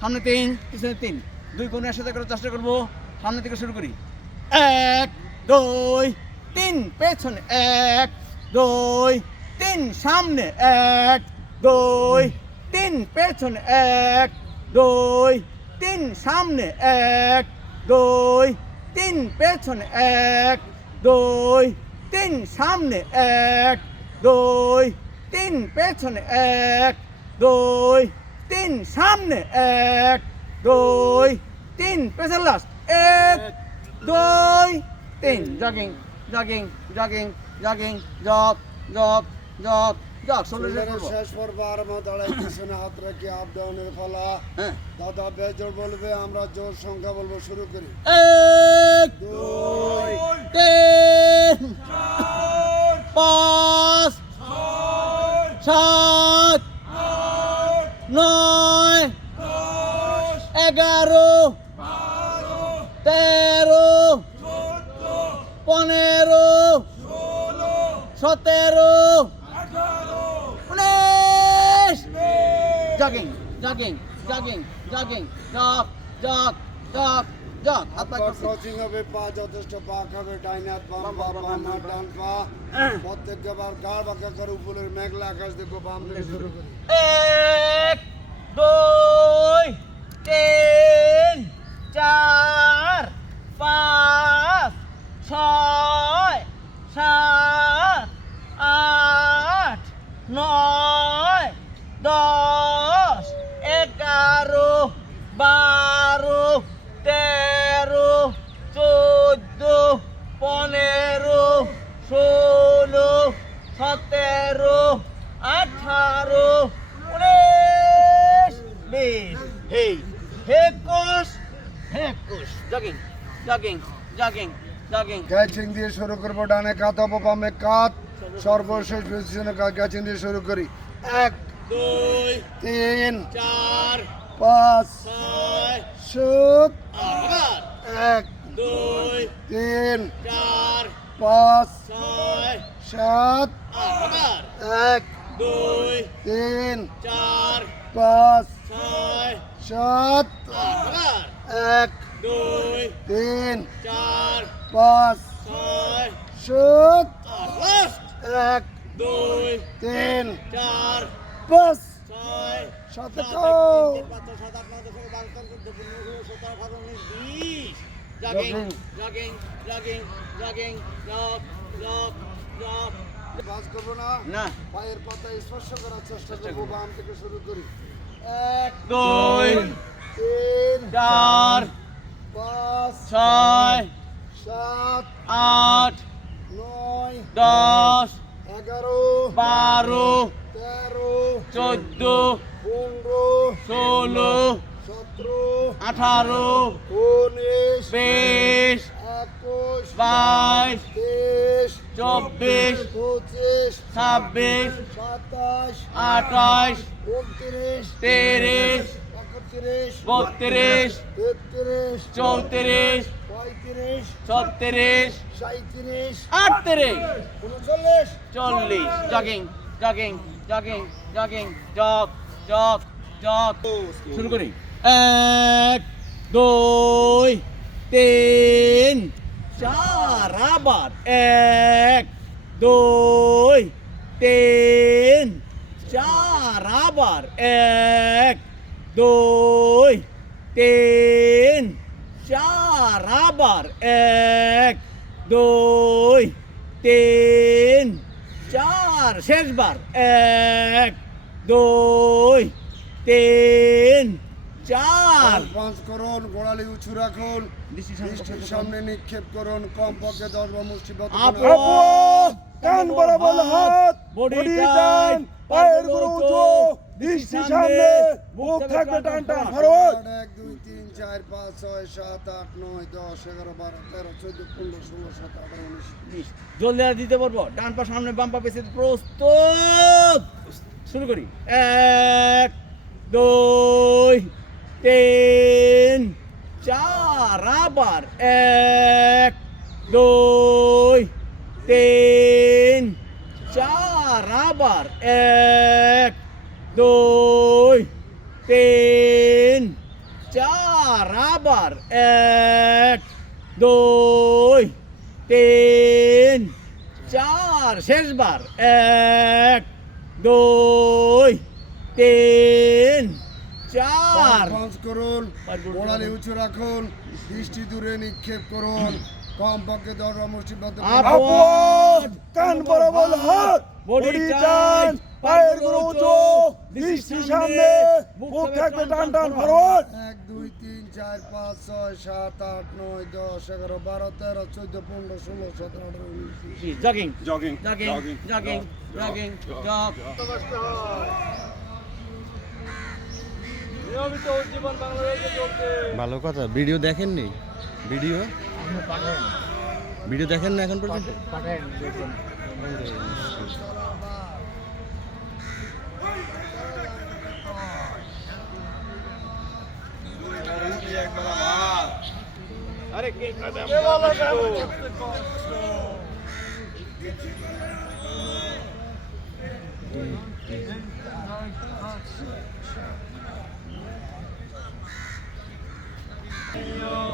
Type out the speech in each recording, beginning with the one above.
সামনে 3 পিছনে 3 দুই কোণে একসাথে করার চেষ্টা করব সামনে থেকে শুরু করি 1 2 3 পেছনে 1 2 3 সামনে 1 2 3 পেছনে 1 2 3 সামনে 1 2 3 পেছনে 1 2 3 সামনে 1 2 3 পেছনে 1 2 3 সামনে 1 2 3 পেছনে last 1 2 3 jogging jogging jogging jogging jug jug jug jug শেষ পর্বার দাঁড়াই পিছনে হাত রাখি আপ ডাউনের ফলা দাদা বেজোর বলবে আমরা জোর সংখ্যা বলবো শুরু করি 1 2 3 5 7 9 11 13 15 17 19 jogging jogging jogging jogging jug jug jug jug হাত পা ক্রসিং হবে পা যথেষ্ট পা খাবে ডাইন হাত বাম পা বাম হাত ডান পা প্রত্যেককে আবার গাড় বাঁকা করে উপরের মেঘলা আকাশ দেখো বাম থেকে শুরু করি 1 2 3 4 5 6 7 8 9 10 11 12 13 14 15 16 17 18 19 20 hey হেকুশ হেকুশ jogging jogging jogging jogging catching দিয়ে শুরু করবো ডানে কাত হবো বামে কাত সর্বশেষ পজিশনে ক্যাচিং দিয়ে শুরু করি 1 2 3 4 5 6 7 আবার 1 2 3 4 5 6 7 আবার 1 2 3 4 5 6 7 আবার 1 2 3 4 5 6 7 লাস্ট 1 2 3 4 5 6 সাথে 7 কো 8 Jogging, jogging, jogging, jogging, jog, jog, jog. বাস করবো না না পায়ের পাতা স্পর্শ করার চেষ্টা করবো বাম থেকে শুরু করি 1 2 3 4 5 6 7 8 9 10 11 12 13 14 15 16 17 18 19 20 21 22 23 24 25 26 27 28 29 30 31 32 33 34 35 36 37 38 39 40 jogging jogging jogging jogging jug jug jug শুরু করি 1 2 3 4 আবার 1 2 3 4 আবার 1 2 3 4 আবার 1 2 3 4 শেষবার 1 2 3 4 পাঁচ করুন গোড়ালি উঁচু রাখুন দৃষ্টির সামনে নিক্ষেপ করুন কমপক্ষে 10 বা মুষ্টিবদ্ধ কান বরাবর হাত বডি বডি টাইট টান পায়ের উপর উঁচু দৃষ্টি সামনে মুখ থাকবে টান টান ফরওয়ার্ড 1 2 3 4 5 6 7 8 9 10 11 12 13 14 15 16 17 18 19 জলদি আর দিতে পারবো ডান পা সামনে বাম পা পেছনে প্রস্তুত শুরু করি 1 2 3 4 আবার 1 2 3 4 আবার 1 2 3 আবার 1 2 3 4 শেষবার 1 2 3 4 পাঁচ করুন গোড়ালি উঁচু রাখুন দৃষ্টি দূরে নিক্ষেপ করুন কমপক্ষে 10 মুষ্টিবদ্ধ আপদ কান বরাবর হাত বডি বডি টান টান পায়ের গুলো উঁচু দৃষ্টি সামনে মুখ থাকবে টান টান forward 1 2 3 4 5 6 7 8 9 10 11 12 13 14 15 16 17 18 19 jogging jogging jogging jogging jogging jug ভালো কথা ভিডিও দেখেননি ভিডিও ভিডিও দেখেন না এখন পর্যন্ত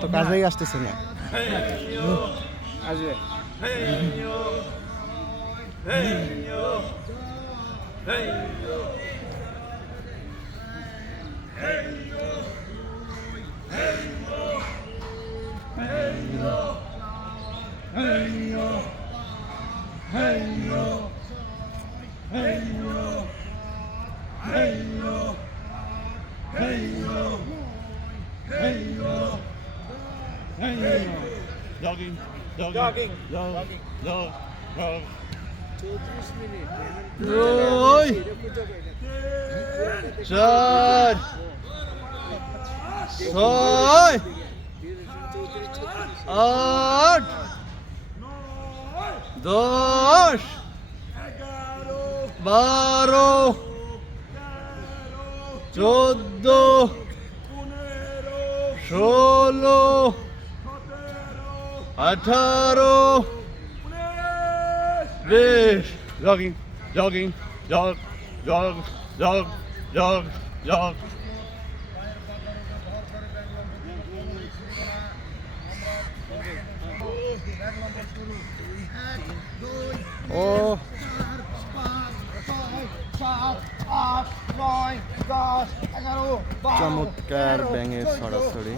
তো কাজেই আসতেছে না আসবে জগিং জগিং জগিং জগ দুই চার ছয় আট 10 12 14 16 18 20 jogging jogging jog jog jog jog jog ও চমৎকার ব্যাঙের ছড়াছড়ি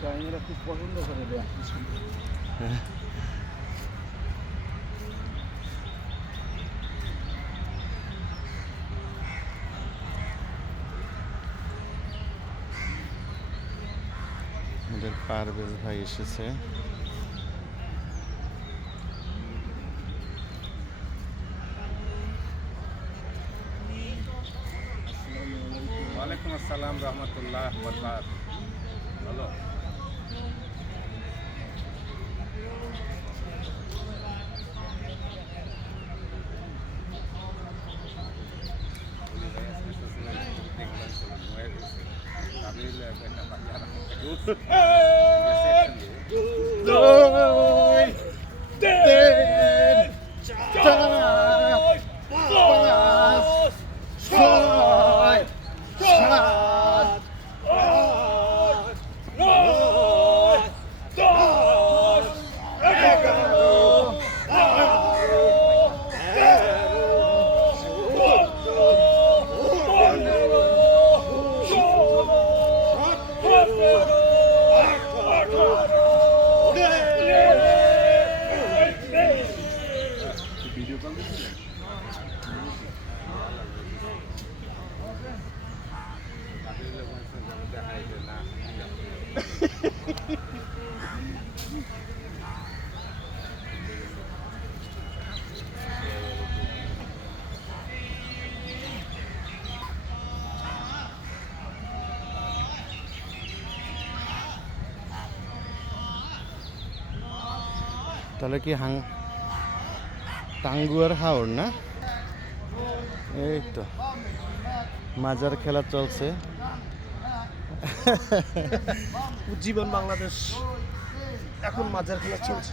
চাইনিরা খুব পছন্দ করে দেয়া আমাদের পারভেজ ভাই এসেছে ওয়ালাইকুম আসসালাম রহমতুল্লাহ বরকাত ভালো তাহলে কি টাঙ্গুয়ার হাওর না এই তো মাজার খেলা চলছে জীবন বাংলাদেশ এখন মাজার খেলা চলছে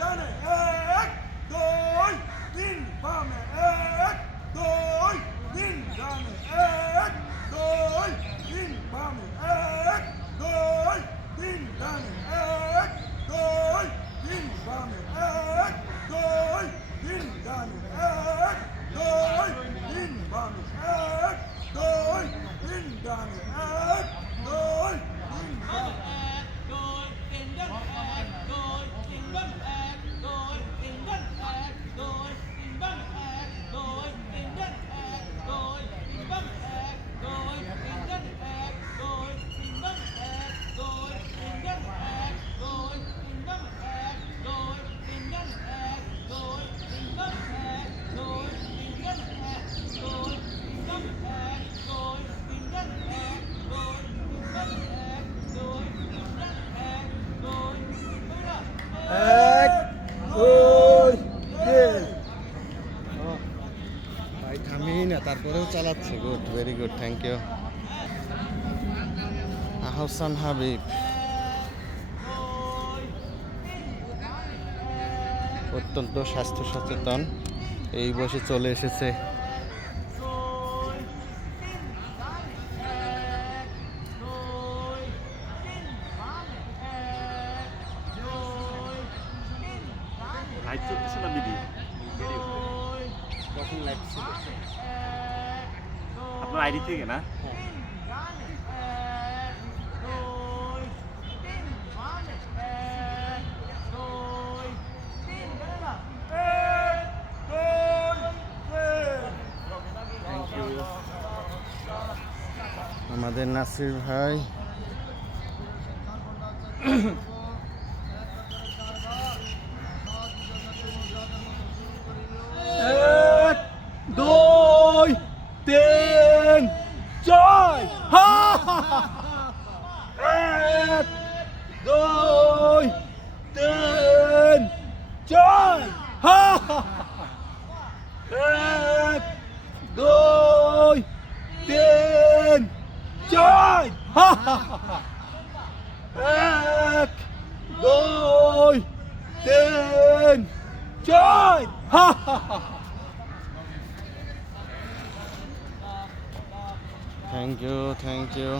ডানে 1 2 3 বামে 1 2 3 ডানে 1 2 3 বামে 1 2 3 ডানে 1 2 3 বামে 1 2 3 ডানে 1 2 3 বামে 1 2 3 ডানে 1 2 3 বামে ভাই থামি না, তারপরেও চালাচ্ছে। Good, very good, thank you. Ahsan Habib অত্যন্ত স্বাস্থ্য সচেতন, এই বয়সে চলে এসেছে। লাইভ চলতেছে না দিদি? কখন লাইভ ছিল? আপনার আইডি থেকে না? থ্যাংক ইউ আমাদের নাসির ভাই। এক দুই তিন চার এক দুই তিন চার এক দুই তিন চার এক দুই তিন চার থ্যাংক ইউ, থ্যাংক ইউ।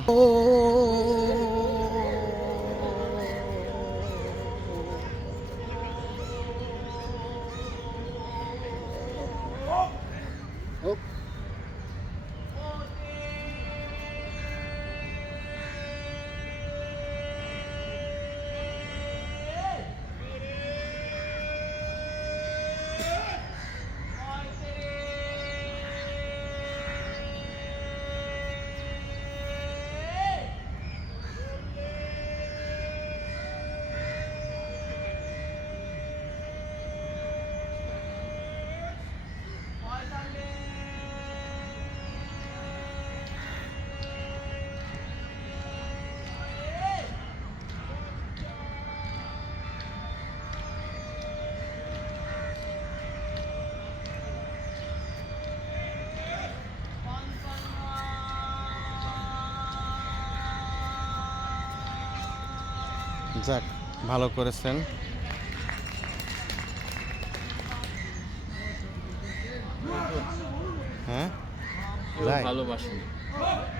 যাক, ভালো করেছেন। হ্যাঁ, যাই, ভালোবাসেন?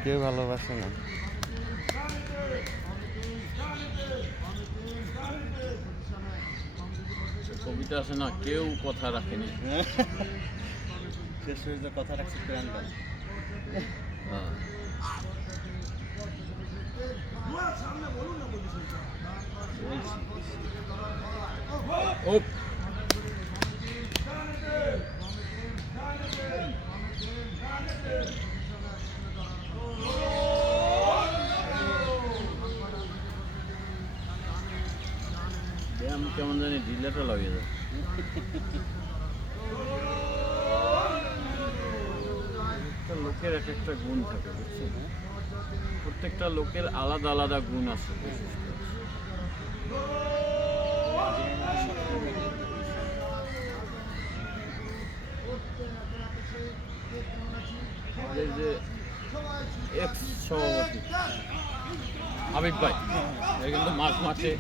কেউ ভালোবাসে না। কবিতা আছে না, কেউ কথা রাখেনি। শেষ হয়ে যে কথা রাখছি প্রাণটা। ও আমি কেমন জানি ডিলেটা লাগিয়ে যায়। লোকের এক একটা গুণ থাকে, বুঝছেন? প্রত্যেকটা লোকের আলাদা আলাদা গুণ আছে। আমাদের যে এক্স সভাপতি হাবিব ভাই, এ কিন্তু মার্চ মাসে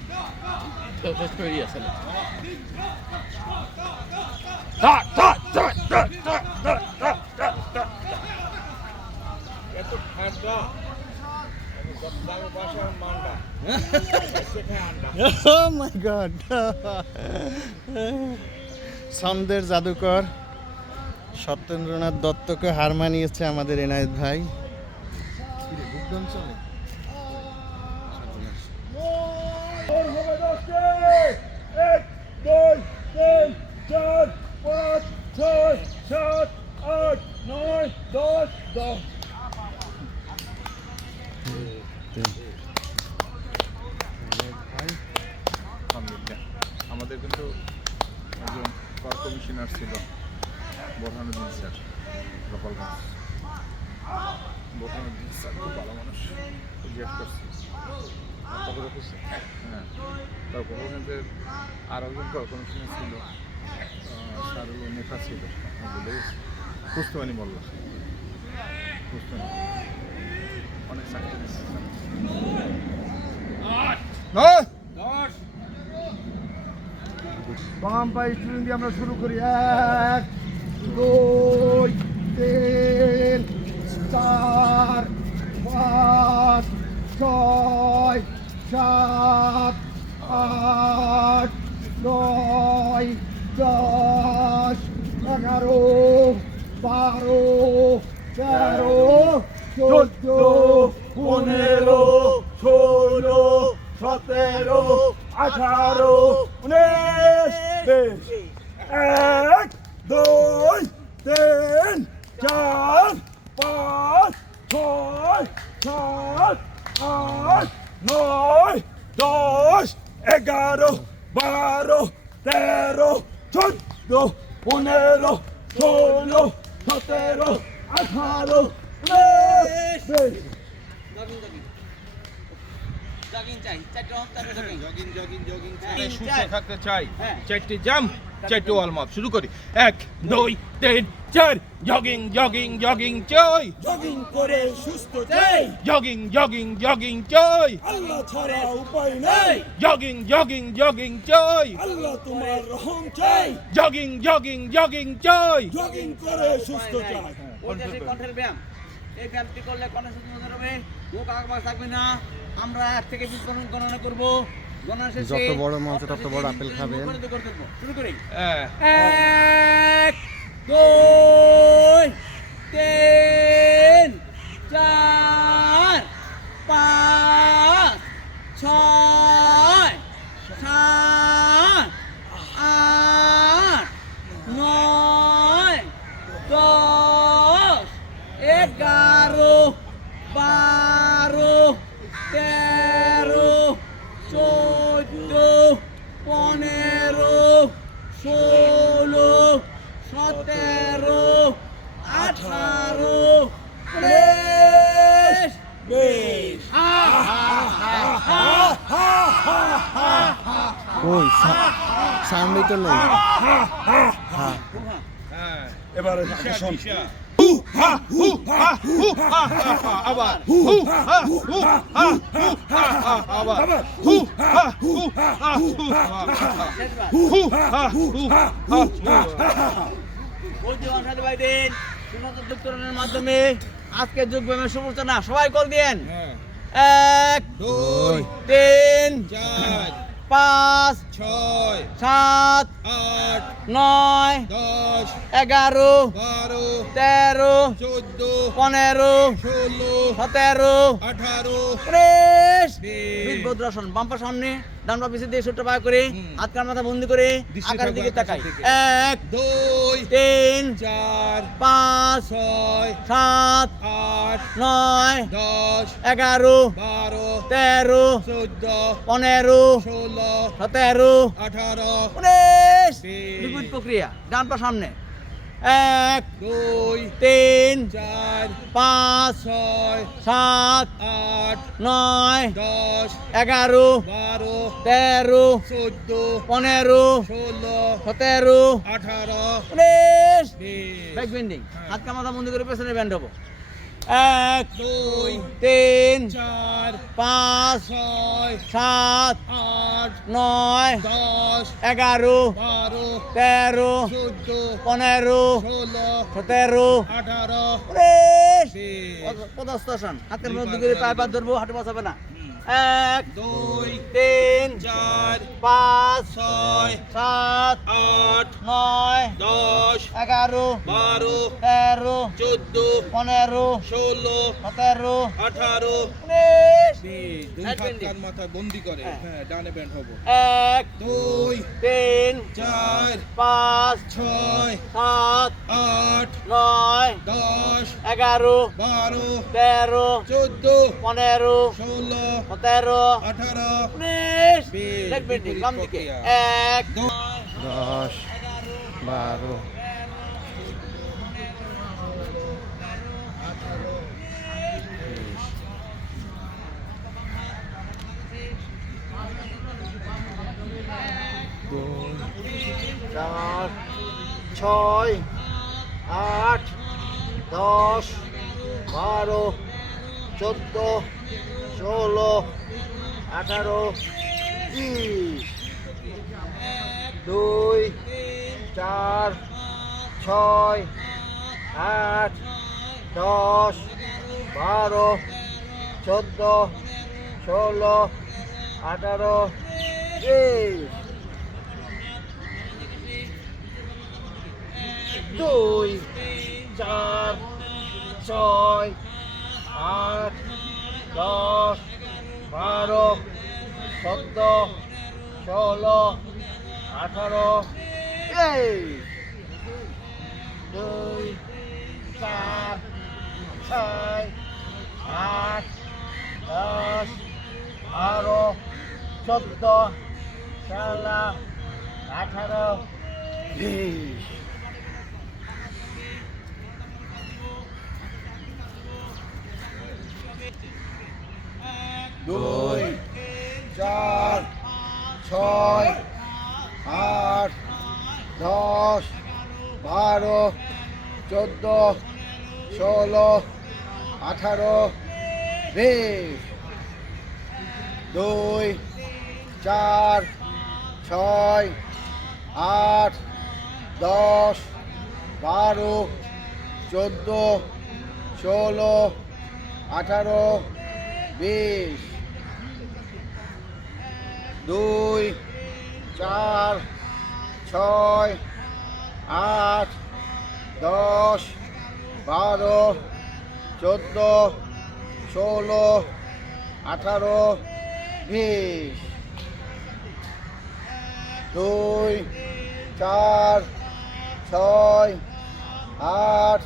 যথেষ্ট এগিয়ে আছে। এত ঠান্ডা বাসার মানটা Oh my God! ছন্দের জাদুকর সত্যেন্দ্রনাথ দত্তকে হার মানিয়েছে আমাদের এনায়েত ভাই। ওর হবে 10টি 1 2 3 4 5 6 7 8 9 10 10 আলহামদুলিল্লাহ। আমাদের কিন্তু একজন কর কমিশনার ছিল বোরহানুদ্দিন স্যার, গোপালগঞ্জ। বোরহানুদ্দিন স্যার খুব ভালো মানুষ, জিজ্ঞেস করছি। হ্যাঁ, তার গোপালগঞ্জের আর একজন কর কমিশনার ছিল, শাহরুল নেতা ছিল, বলে পুস্তবানী মোল্লা। পুস্তবানী অনেক চাকরি দিচ্ছে। বাম পায়ে স্টুডেন্ট দিয়ে আমরা শুরু করি 1 2 3 4 5 6 7 8 9 10 11 12 13 14 15 16 17 18 19 20 1 2 3 4 5 6 7 8 9 10 11 12 13 14 15 16 17 18 19 সুস্থ থাকতে চাই, 4টি জাম্প 4টি ওয়ার্ম আপ শুরু করি। 1 2 3 4 জগিং জগিং জগিং চই, জগিং করে সুস্থ চাই, জগিং জগিং জগিং চই, আল্লাহ ছাড়া উপায় নাই, জগিং জগিং জগিং চই, আল্লাহ তোমার রহম চাই, জগিং জগিং জগিং চই। জগিং করে সুস্থ চাই। ঐতিহাসিক কণ্ঠের ব্যায়াম, এই ব্যায়ামটি করলে কণ্ঠের সুস্থ হবে, মুখ আঁকবাক থাকবে না। আমরা 1 থেকে 20 পর্যন্ত গণনা করব। গণনা শেষে যত বড় মঞ্চ তত বড় আপেল খাবেন। শুরু করি। হ্যাঁ 1 2 3 4 5 6 7 8 9 10 11 12 13 14 15 16 17 18 19 20 কই সাউন্ডই তো নেই। এবারে শোন, আবার উত্তরণের মাধ্যমে আজকে যোগ ব্যায়ামের সূচনা। সবাই কল দিয়েন। 1 2 3 4 5 6 7 8 9 10 11 12 13 14 15 16 17 18 19 20 বীরভদ্রাসন। বাম্পা সামনে, ডান পা পিছে দিয়ে ছোট্ট পা করে, হাতকার মাথা বন্দি করে আকারের দিকে তাকাই। 1 2 3 4 5 6 7 8 9 10 11 12 13 14 15 16 17 18 19 20 বিপরীত প্রক্রিয়া। ডান পা সামনে, এক 2 তিন 4 পাঁচ 6 সাত 8 নয় 10 এগারো 12 তেরো 14 পনেরো 16 সতেরো 18 উনিশ 20 ব্যাক বেন্ডিং হাত কামাতা বন্ধ করে পেছনে ব্যান্ড হবো এক 2 তিন 4 পাঁচ 6 সাত 8 নয় 10 এগারো 12 তেরো 14 পনেরো 16 সতেরো 18 উনিশ 20 পদাস্তাসন হাতের মধ্যে করে পায়ে পা ধরবো হাঁটু বাঁচাবে না এক 2 তিন 4 পাঁচ 6 সাত 8 নয় 10 এগারো 12 তেরো 14 পনেরো 16 সতেরো 18 উনিশ দুই Head হাত bending. কান মাথা বন্দি করে হ্যাঁ। হ্যাঁ ডানে ব্যান্ড হবো এক 2 তিন 4 পাঁচ 6 সাত 8 নয় 10 এগারো 12 তেরো 14 পনেরো 16 সতেরো 18 উনিশ বিশ। লেগ বেন্ডিং বাম দিকে প্রক্রিয়া। এক 10 12 চার ছয় আট 10 12 14 16 18 20 2 4 6 8 10 12 14 16 18 20 দুই চার ছয় আট 10 12 14 16 18 দুই চার ছয় আট 10 12 14 16 18 20 দুই চার ছয় আট 10 12 14 16 18 20 দুই চার ছয় আট 10 12 14 16 18 20 দুই চার ছয় আট 10 12 14 16 18 20 দুই চার ছয় আট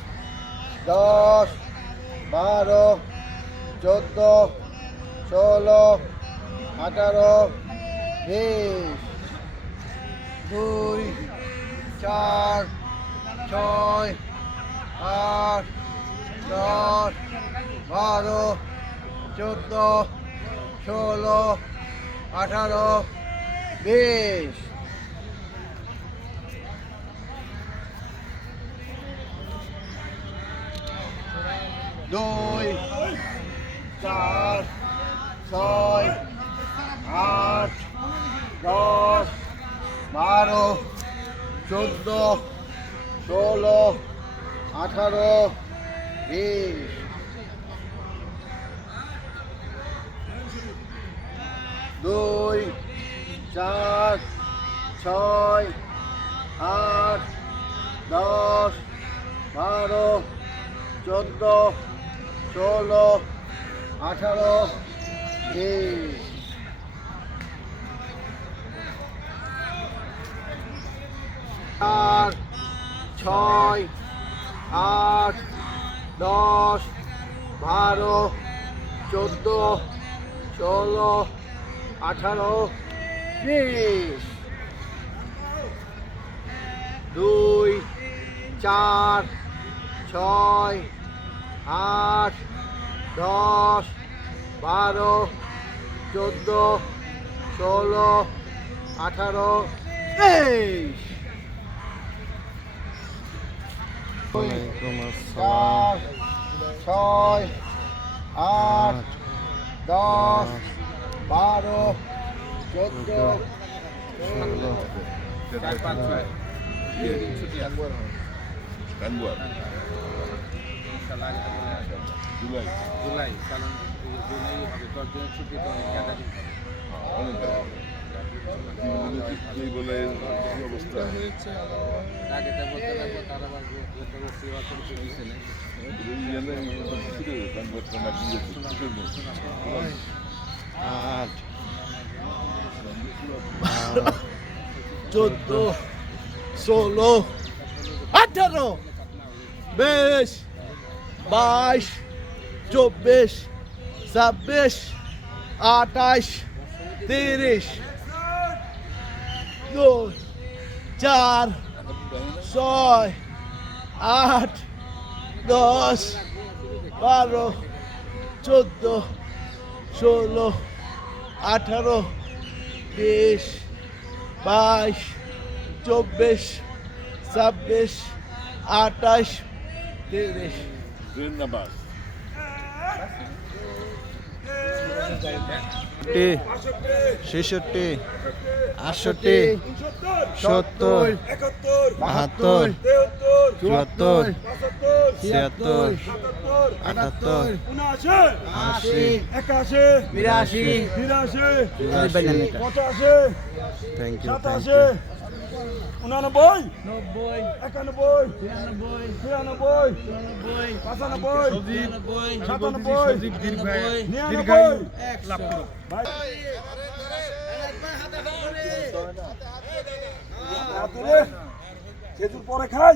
10 12 14 16 18 20 দুই চার ছয় আট 10 12 14 16 18 20 দুই চার ছয় আট 10 12 14 16 18 20 দুই চার ছয় আট 10 12 14 16 18 20 চার ছয় আট 10 12 14 16 18 20 দুই 4 6 8 10 12 14 16 18 23 4 6 8 10 12 14 জুলাই কারণ জুলাই হবে 10 দিনের ছুটি তো অনেক টাকা দিতে আগে তা বলতে লাগবে তারা সেবা করতে দিচ্ছে না 8 14 16 18 20 22 24 26 28 30 2 4 6 8 10 12 14 16 18 20 22 24 26 28 30 ছেষট্টি 68 70 72 74 76 78 80 বিরাশি 85 থ্যাংক ইউ 87 89 নব্বই 91 নিরানব্বই 92 চুরানব্বই 95 97 99 হাতুরে খেজুর পরে খাই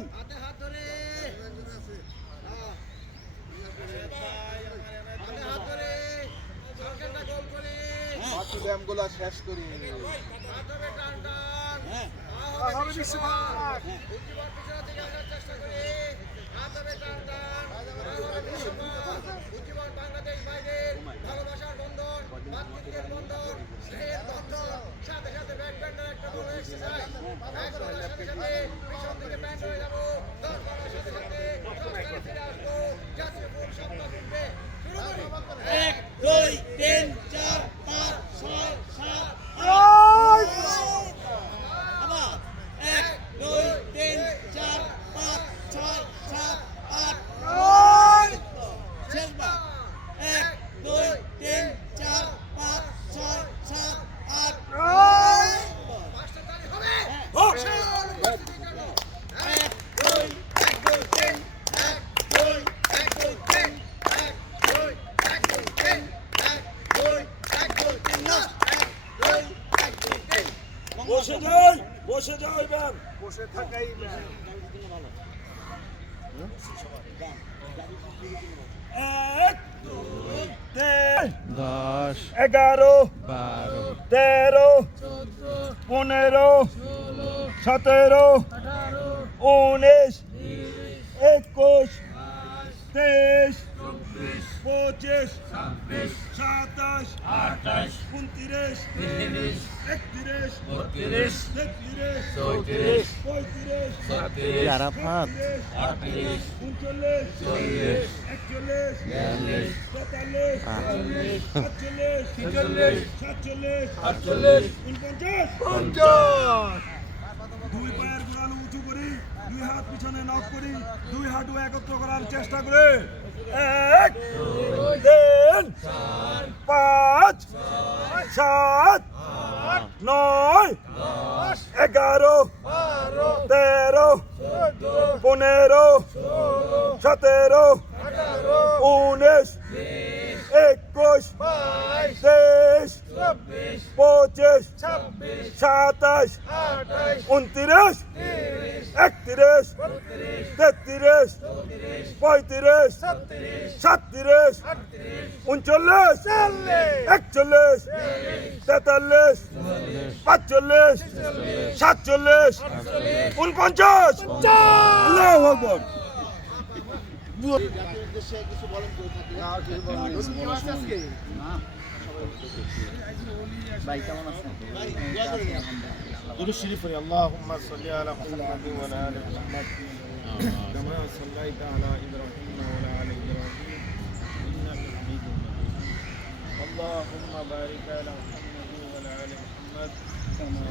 বসে যাও এবার বসে থাকাই এক 10 11 12 13 15 17 19 21 23 25 27 28 29 30 31 32 33 আরাফাত 39 দুই পায়ের গোড়ালি উঁচু করি দুই হাত পিছনে নক করি দুই হাঁটু একত্র করার চেষ্টা করে 1 2 5 7 9 11 13 15 17 19 21 23 25 27 29 31 33 35 37 39 41 43 45 47 49 আল্লাহু আকবার। দুরূদ শরীফ পড়ি আল্লাহুম্মা সাল্লি আলা মুহাম্মাদিন ওয়া আলা আলি মুহাম্মাদ কামা সাল্লাইতা আলা ইব্রাহিম ওয়া আলা আলি ইব্রাহিম ইন্নাকা হামিদুম মাজিদ আল্লাহুম্মা বারিক আলা মুহাম্মাদিন ওয়া আলা আলি মুহাম্মাদ কামা